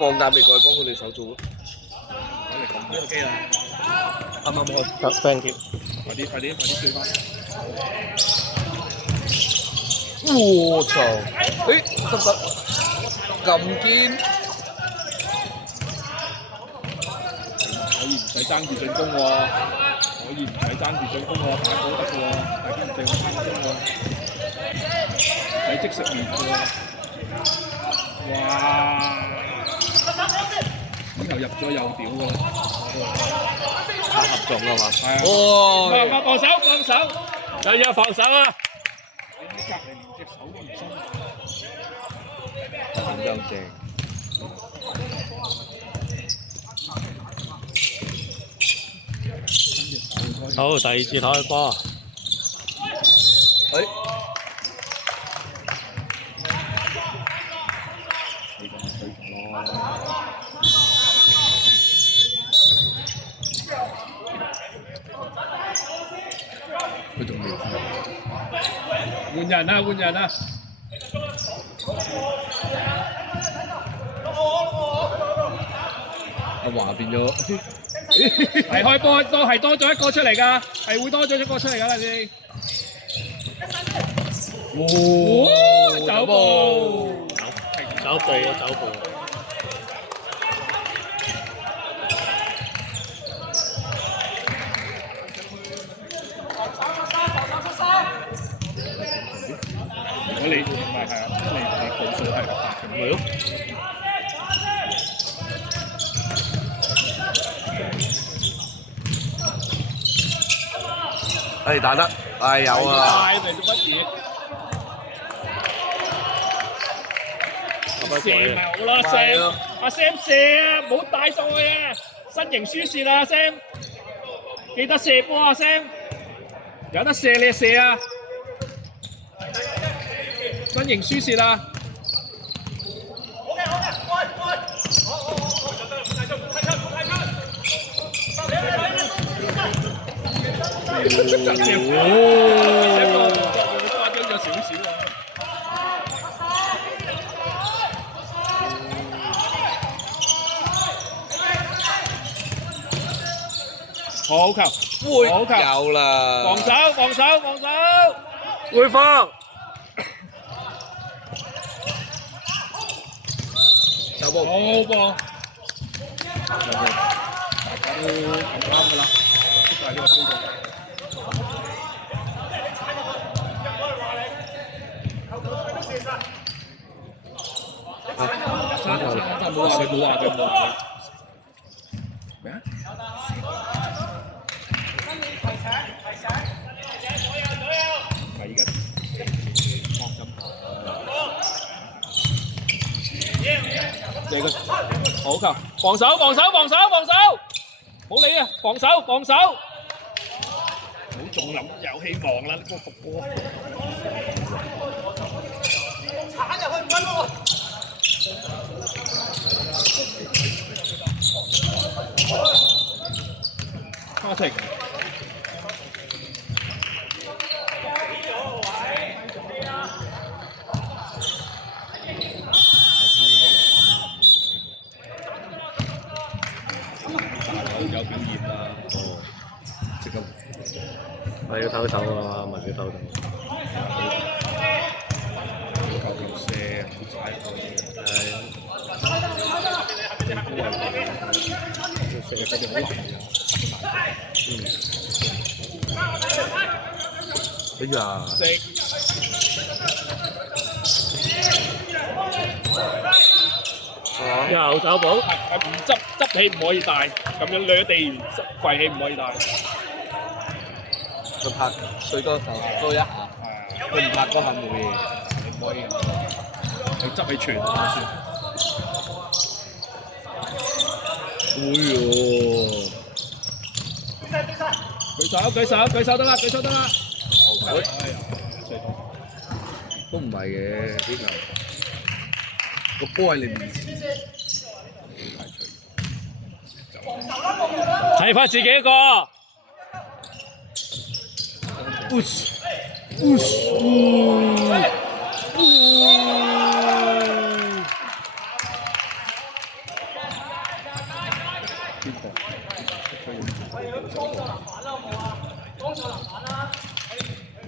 放假未過去幫佢哋手做咯。OK 啦，啱啱好。Thank you。快啲追翻！我操！誒得唔得？撳肩。可以唔使爭住進攻喎，可以唔使爭住進攻喎，打波得嘅喎，大家唔使爭進攻喎，唔使即食麵嘅喎。哇！以後入咗又屌㗎啦，合作啊嘛。係啊。哦。放手，又要防守啊！你隔離隻手都唔伸。咁樣正。好，第二節開波。誒。佢仲未換人啊！阿華變咗，係開波係多咗一個出嚟㗎，係會多咗一個出嚟㗎啦你。走步，走步。如果你唔係係啊，你報數係合法嘅。咪咯。誒打得，有啊！你做乜嘢？射咪好啦，Sam，阿 Sam 射啊，唔好帶上去啊！身形輸蝕啊，Sam，記得射波啊，Sam，有得射你就射啊！身形輸蝕啊！誇張咗少少啊！好球，好球，有啦！防守，會放。有波，好波，大家都咁啱㗎啦，都係呢個操作。冇話佢咩啊？係而家放金球。你個好球，防守，冇理啊，防守，唔好仲諗有希望啦，呢個復波。鏟入去唔得喎。卡停。有表現啦，即刻我要唞唞啊，咪要唞唞。球射唔好踩過嘢。係。射佢哋好難嘅。哎呀！又走步，唔執起唔可以帶，咁樣掠地完跪起唔可以帶。佢拍最多多一下，佢唔拍嗰下冇嘢，唔可以。你執起全算。哎呦！舉手得啦，都唔係嘅呢球，個波喺你面前。睇翻自己一個。邊個？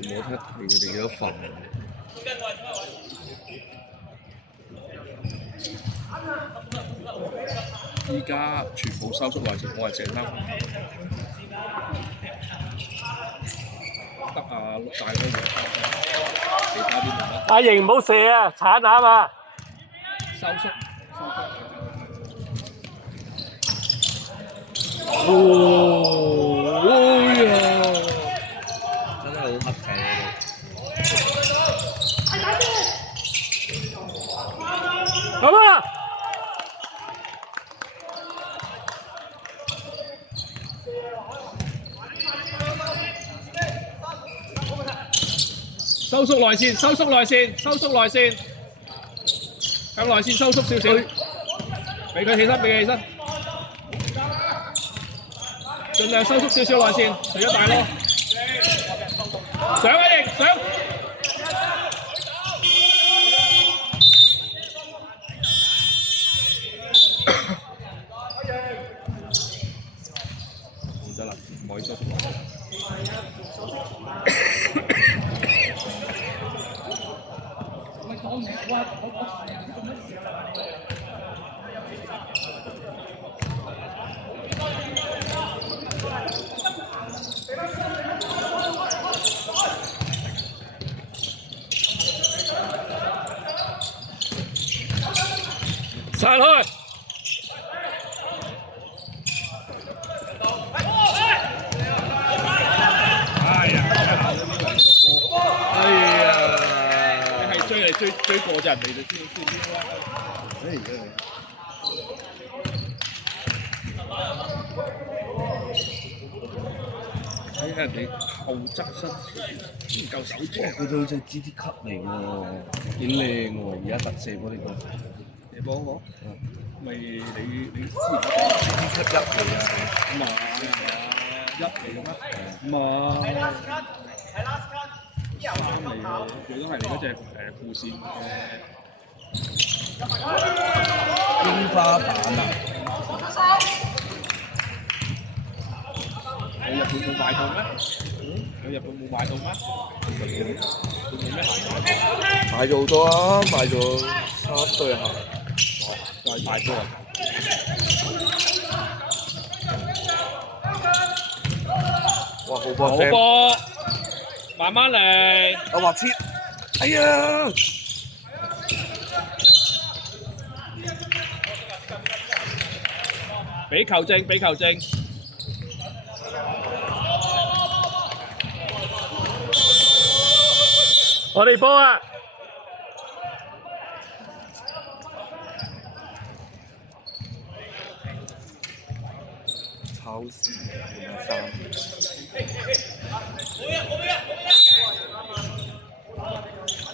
你冇睇佢哋幾多份？依家全部收縮內線，我係淨得碌大嗰個，其他啲冇乜。阿瑩唔好射啊，鏟下嘛。收縮。哦呀！真係好黑仔咁啊！收縮內線，收縮內線，收縮內線，向內線收縮少少，俾佢起身，俾佢起身，盡量收縮少少內線，除咗大咯，上啊瑩，上！唔得啦，唔可以收縮內線。散開！你係追過人哋就先啦。睇下人哋後側身唔夠手速，佢哋好似係 GT 級嚟喎，幾靚喎！而家特射嗰啲個，你幫我？咪你之前 GT 級1嚟啊！咁啊一嚟嘅咩？唔係3嚟嘅，最多係你嗰隻副線天花板啊！你日本冇買到咩？你日本冇買到咩？佢冇咩鞋？買咗好多啊！買咗3對鞋。再買多啊！哇！好波好聲，波，慢慢嚟。我話切，哎呀！俾球證，俾球證。我哋波啊！超市換衫，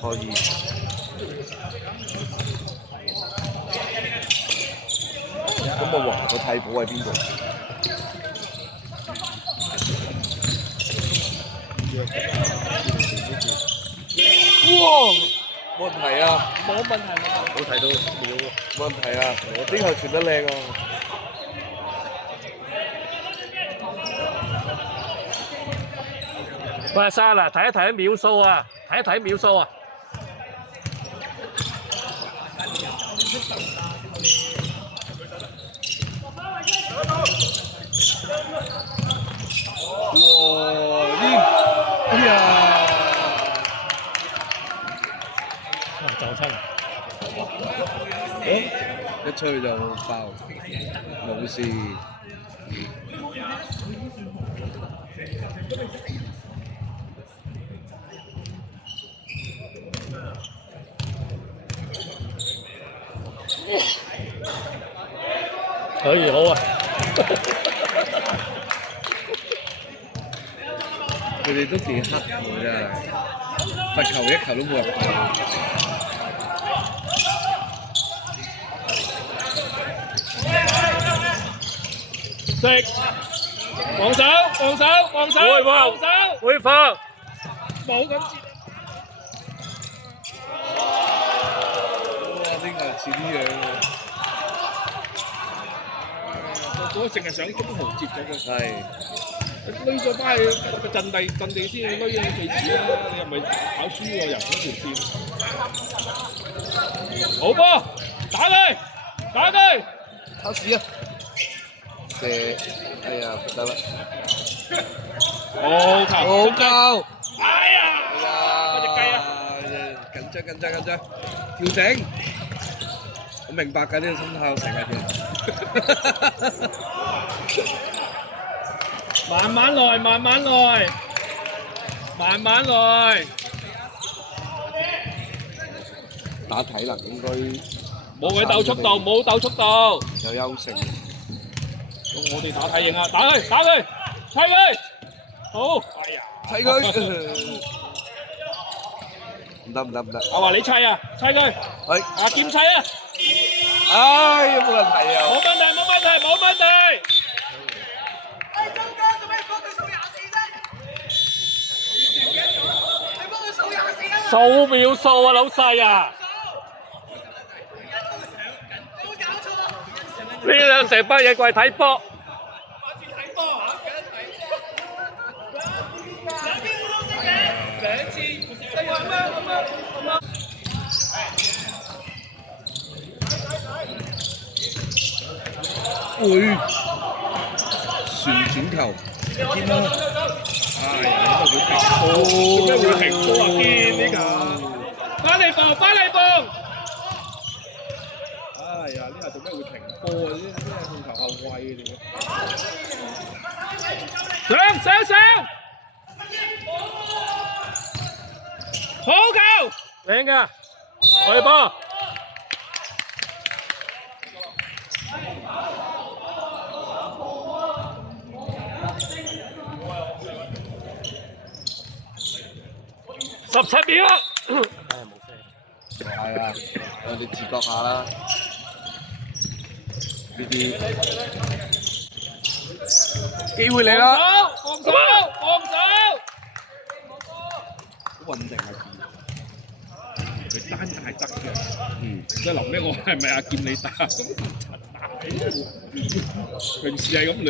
可以。咁我話個替補係邊個？哇！冇問題啊！冇問題，冇睇到秒喎。冇問題啊！呢球傳得靚啊！喂，阿生啊，睇一睇秒數啊，睇一睇秒數啊。哇！哎呀！撞親。一吹就爆，冇事。可以好啊！佢哋都幾黑喎，真係罰球一球都冇入到。食防守，防守，防守，會防守，會放。冇咁接。哇！呢個似呢樣喎。我淨係想中途接咗佢，係攏咗翻去個陣地先攏咗幾次啊！你係咪跑輸喎？人嗰條線，好波，打佢，打佢，考試啊！射，哎呀唔得啦，好球，好球！哎呀，嗰隻雞啊！緊張，調整。我明白㗎呢個心態，成日嘅。慢慢來，慢慢來，慢慢來。打體能應該冇佢鬥速度，冇鬥速度。有優勝。咁我哋打體型啊！打佢，打佢，砌佢。好。哎呀，砌佢。唔得。我話你砌啊，砌佢。係。啊，劍砌啊！唉，有冇問題啊？冇問題。數秒數啊，老細啊！呢兩成班嘢過嚟睇波。會旋轉球，見啦！哎呀，點解會停波啊？堅呢個，翻嚟步！哎呀，呢下做咩會停波啊？呢係控球後衞嚟嘅。上！好球！靚㗎，去波！17秒啦！唉，冇聲。係啊，我哋自覺下啦。呢啲機會嚟啦！放手！好穩定啊！佢單係得嘅，即係臨尾我係咪阿劍你打？平時係咁樣。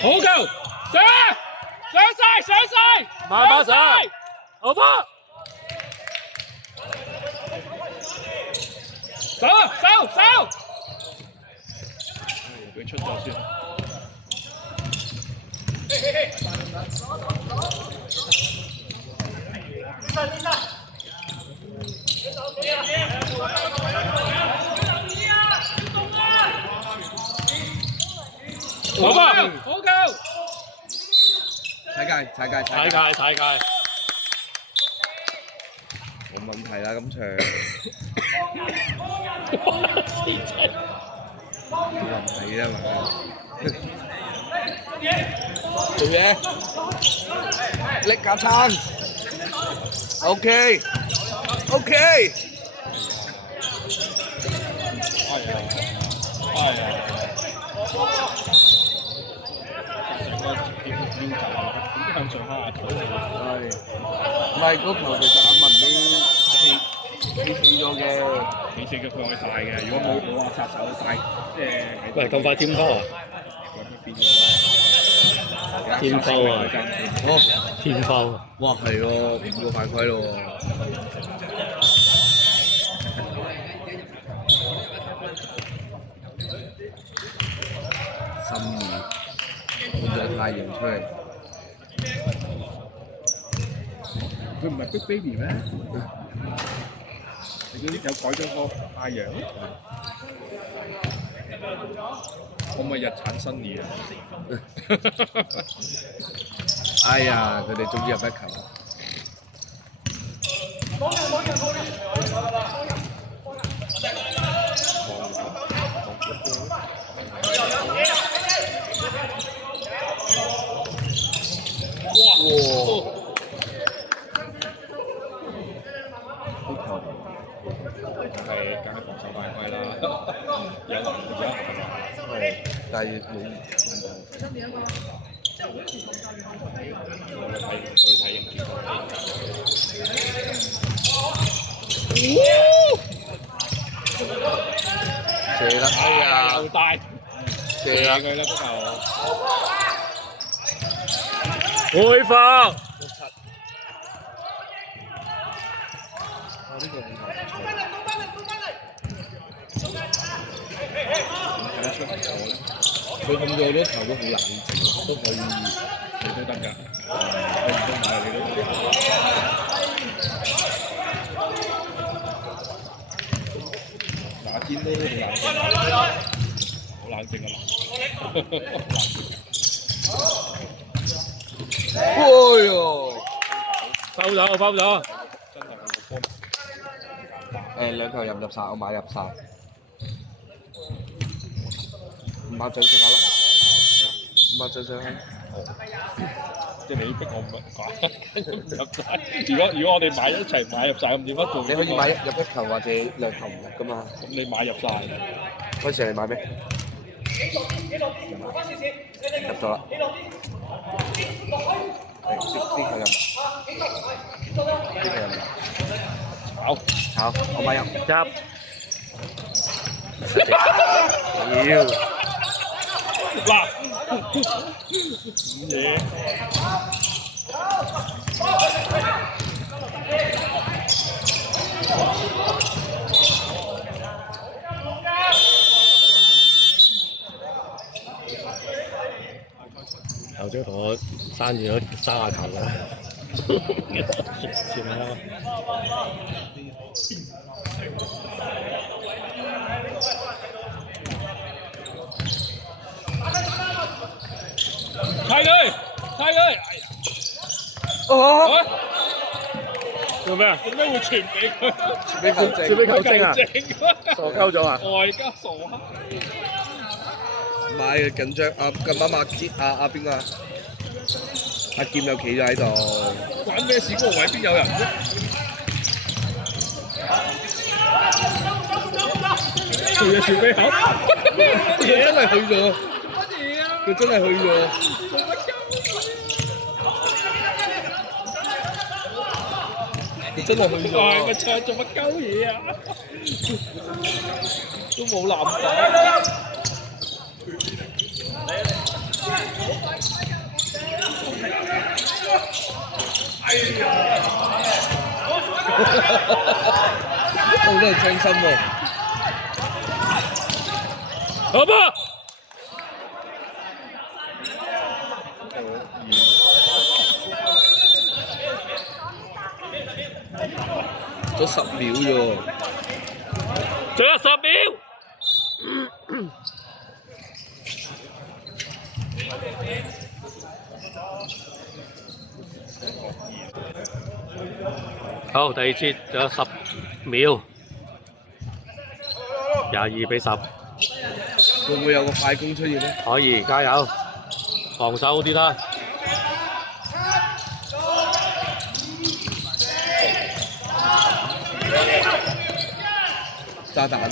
好球！上晒！慢慢上，好波！手！俾出咗先。好球！踩界，冇問題啦，咁長冇問題啦嘛。做嘢，力架撐 ，OK。向上下走，係，唔係嗰球其實阿文都起咗嘅，起死嘅佢可以大嘅，如果冇話殺手大，即係喂，咁快添波啊！變咗添波啊！哦，添波！哇係喎，5個犯規咯喎。心意換咗太陽出嚟。佢唔係 Big Baby 咩？你嗰啲有改咗個太陽？可唔可以日產新嘢啊？哎呀，佢哋終於入一球。係梗係防守犯規啦，有難而家係，但係冇射啦！哎呀，又大，射啦！佢啦嗰球。回防，呢個五球唔錯。睇得出我咧，佢控咗好多球都好冷靜，都可以。你都得㗎，你唔得買你都得。嗱，阿堅都好冷靜，好冷靜啊！哎呦！收咗，收咗。真係個波2球入晒，我買入晒。500獎食下啦，500獎食下。即係你逼我唔入晒。如果我哋一齊買入晒咁點啊？你可以買入1球或者2球唔入噶嘛。咁你買入晒。嗰時你買咩？入咗啦。呢球入。炒，我買入。妖，嗱，嘢。頭先同我刪住咗30球啦，算啦。睇佢，哎呀！哦！做咩啊？點解會傳俾佢？傳俾球證，傳俾球證啊！正傻鳩咗啊！外加傻閪。買嘅緊張啊！咁啱阿邊個啊？阿劍又企咗喺度。關咩事？嗰個位邊有人啫？做嘢傳俾口。佢真係去咗。佢真係去咗。佢真係去咗。係咪唱做乜鳩嘢啊？都冇籃板。哎呀！好多人傷心喎。好吧。咗10秒啫喎。仲有10秒。好，第二節仲有10秒，22-10，會唔會有個快攻出現咧？可以加油，防守好啲啦。炸彈。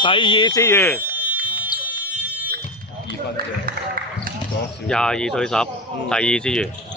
第二節完2分啫，遲咗少。，22-10，第二節完。